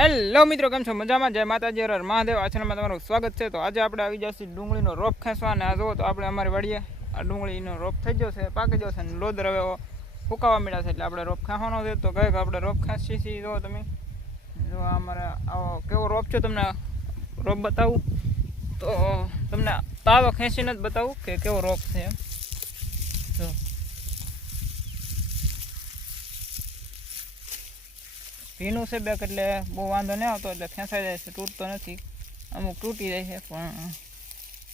Hello મિત્રો, કેમ છો? મજામાં? જય માતાજી, હર હર મહાદેવ. આ ચેનલમાં તમારું સ્વાગત છે. તો આજે આપણે આવી જશે ડુંગળીનો રોપ ખેંચવા. અને આ જુઓ તો આપણે અમારી વાડીએ આ ડુંગળીનો રોપ થઈ ગયો છે, પાકી ગયો છે, અને લોદર હવે ફૂંકાવા મળ્યા છે. એટલે આપણે રોપ ખેંચવાનો છે. તો કઈક આપણે રોપ ખેંચીએ છીએ. જુઓ તમે, જો અમારે આવો કેવો રોપ છે તમને રોપ બતાવું. તો તમને તાજો ખેંચીને જ બતાવું કે કેવો રોપ છે એમ. જો ભીનું છે બેક, એટલે બહુ વાંધો નહીં આવતો, એટલે ખેંચાઈ જાય છે, તૂટતો નથી. અમુક તૂટી જાય છે પણ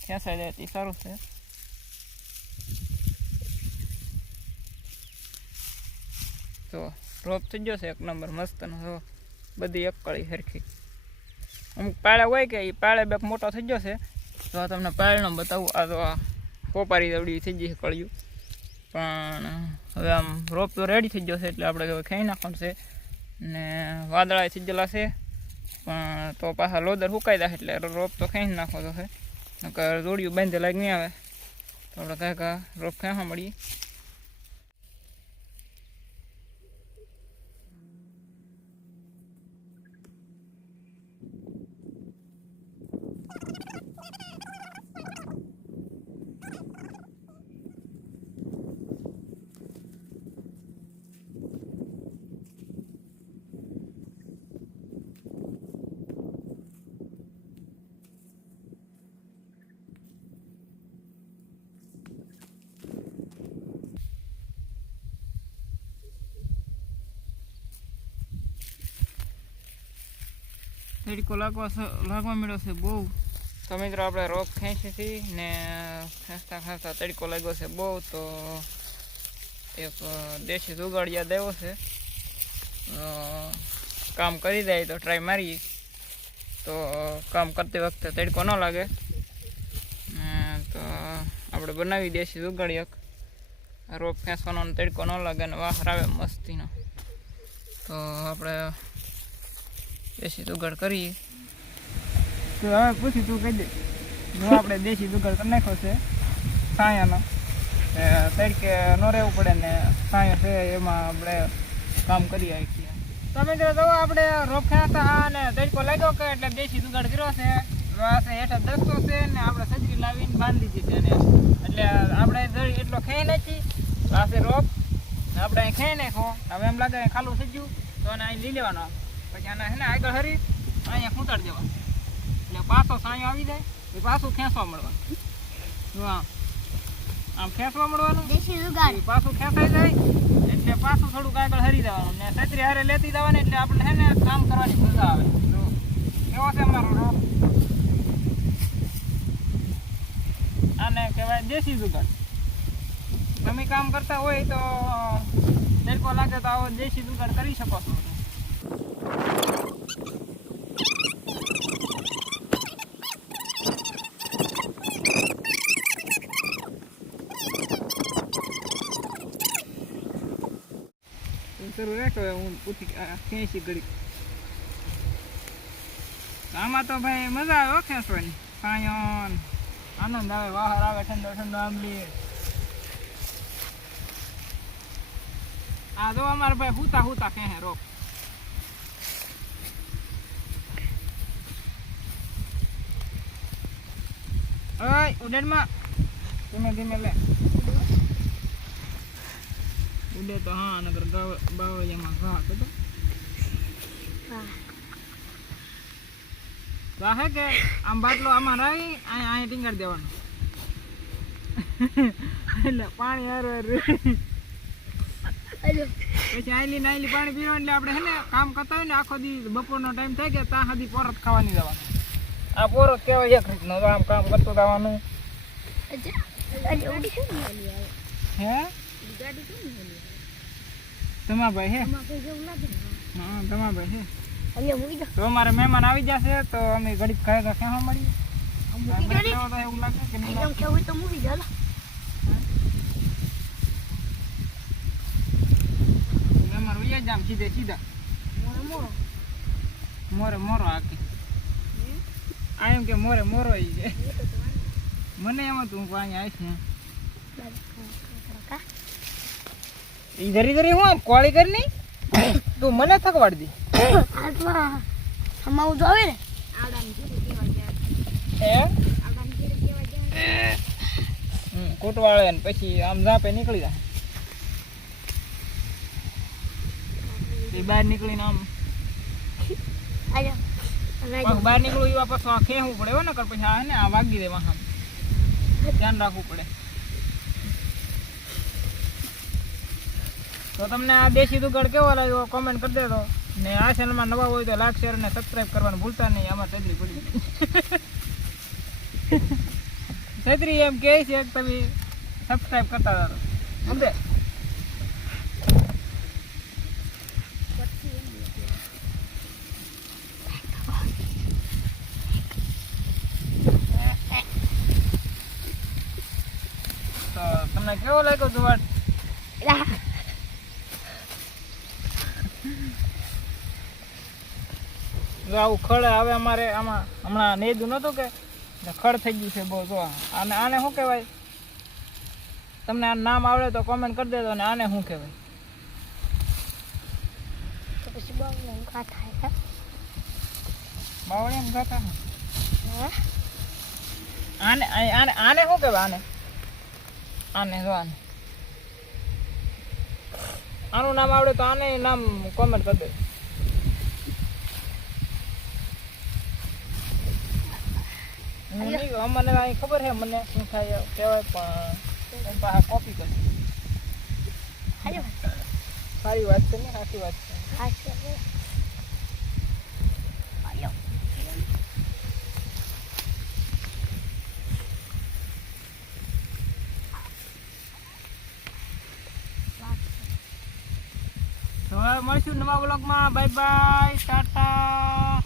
ખેંચાઈ જાય તે સારું છે. તો રોપ થઈ ગયો છે એક નંબર મસ્તનો. જો બધી એક કળી સરખી. અમુક પાળે હોય કે એ પાળે બેક મોટો થઈ ગયો છે. તો તમને પાળનો બતાવું. આ તો આ કોપારી દવડી થઈ ગઈ છે કળિયું. પણ હવે આમ રોપ તો રેડી થઈ ગયો છે, એટલે આપણે હવે ખાઈ નાખવાનું છે. ને વાદળા થઈ ગયેલા છે, પણ તો પાછા લોદર સુકાઈ જાય એટલે રોપ તો ખેંચી નાખવો તો છે. નકર દોડિયું બાંધેલા નહીં આવે. તો આપણે કાંઈક રોપ ખેંચવા મળીએ. તડકો લાગવા મળ્યો છે બહુ. તો મિત્રો આપણે રોપ ખેંચી હતી ને ખેંચતા ખેંચતા તડકો લાગ્યો છે બહુ. તો એક દેશી જુગાડ યાદ આવ્યો છે. કામ કરી જાય તો ટ્રાય મારીએ, તો કામ કરતી વખતે તડકો ન લાગે. તો આપણે બનાવી દેશી જુગાડ એક રોપ ખેંચવાનો તડકો ન લાગે ને વાહર આવે મસ્તીનો. તો આપણે દેશી જુગાડ કરીએ. તો હવે પૂછી તું કહી દે. જો આપણે દેશી જુગાડ કરી નાખ્યો છે સાયાનો. તડકે ન રહેવું પડે ને સાયા છે એમાં આપણે કામ કરી શકીએ. તો મિત્રો જો આપણે રોપ ખેંચતા અને તડકો લાગ્યો કે એટલે દેશી જુગાડ કર્યો છે. હેઠળ દસ્તો છે ને આપણે સજરી લાવીને બાંધી દીધી છે. એટલે આપણે એટલો ખાઈ નાખી. આ છે રોપ, આપણે અહીં ખાઈ નાખો. હવે એમ લાગે ખાલું થઈ ગયું તો એને અહીં લઈ લેવાનો. પછી આને છે ને આગળ હરી અહીંયા ખૂંટાડી દેવા, એટલે પાછો સાયો આવી જાય એ પાછું ખેંચવા મળવાનું. જો આમ ખેંચવા મળવાનું, પાછું ખેંચાઈ જાય એટલે પાછું થોડુંક આગળ હરી જવાનું ને છત્રી હારે લેતી જવાની. એટલે આપણે છે ને કામ કરવાની મજા આવે. જો કેવો છે અમારો રોપ. આને કહેવાય દેશી જુગાડ. તમે કામ કરતા હોય તો તડકો લાગે તો આવો દેશી જુગાડ કરી શકો છો. શરૂ રાખો, હું પૂછી ખેંચી ઘડી. આમાં તો ભાઈ મજા આવે ખેંચવાની. સાયો આનંદ આવે, બહાર આવે, ઠંડો ઠંડો આંબલી. આ જો અમારે ભાઈ હુતા હુતા ખેંચે રોપ. ઓય ઉડેડમાં ધીમે ધીમે લે. ઉડે તો હા, નગર બાવળિયામાં ઘા કદો રાહે કે આમ બાટલો આમાં રહી અહીંયા ટીંગાડી દેવાનો. એટલે પાણી હાર પછી આયલી નાયલી પાણી પીવાનું. એટલે આપણે છે ને કામ કરતા હોય ને આખો દી બપોરનો ટાઈમ થાય કે ત્યાં સુધી પોરત ખાવાની જવાનું. આ પોરત કહેવાય એક રીતનો. આમ કામ કરતું જવાનું. હે તમા ભાઈ હે? હા તમા ભાઈ હે. તો અમારે મહેમાન આવી જશે તો અમે ઘડીક ખાય ક્યાં મળીએ. એવું લાગે કે નહીં? મહેમાન ઉયા જામ સીધે સીધા મોરે મોરો આખી. આ એમ કે મોરે મોરો ઈ છે. મને એમ હતું હું અહીંયા આવીશ ને ઈ ધરી ધરી હું કોળી કરી નહીં તું મને થકવાડી દી. અમારું જોવે ને કોટવાળે ને પછી આમ ઝાપે નીકળી જાય બહાર નીકળીને આમ બહાર નીકળું એવા પાછું આ ખેવું પડે ને કર પછી આ ને આ વાગી દે આમ ધ્યાન રાખવું પડે. તો તમને આ દેશી દુગાડ કેવો લાગ્યો કોમેન્ટ કરી દેજો ને આ ચેનલમાં નવા હોય તો લાઈક શેર અને સબસ્ક્રાઇબ કરવાનું ભૂલતા નહીં. આમાં છત્રી પડી છત્રી એમ કહે છે કે તમે સબસ્ક્રાઇબ કરતા રહો સમજે. તો તમને કેવો લાગ્યો દુવાડ? જો આવું ખડ આવે અમારે આમાં હમણાં નેદું નહોતું કે ખડ થઈ ગયું છે બહુ. જો આને આને શું કહેવાય? તમને આ નામ આવડે તો કોમેન્ટ કરી દેજો. અને આને શું કહેવાય? બાવળિયા ગાતા આને આને આને શું કહેવાય? આને આને જો આને આનું નામ આવડે તો આને નામ કોમેન્ટ કરી દે. મને અહીં ખબર છે મને શું થાય કહેવાય પણ કોપી કરી સારી વાત છે ને સાચી વાત છે. તો હવે મળશું નવા વ્લોગમાં. Bye bye Tata.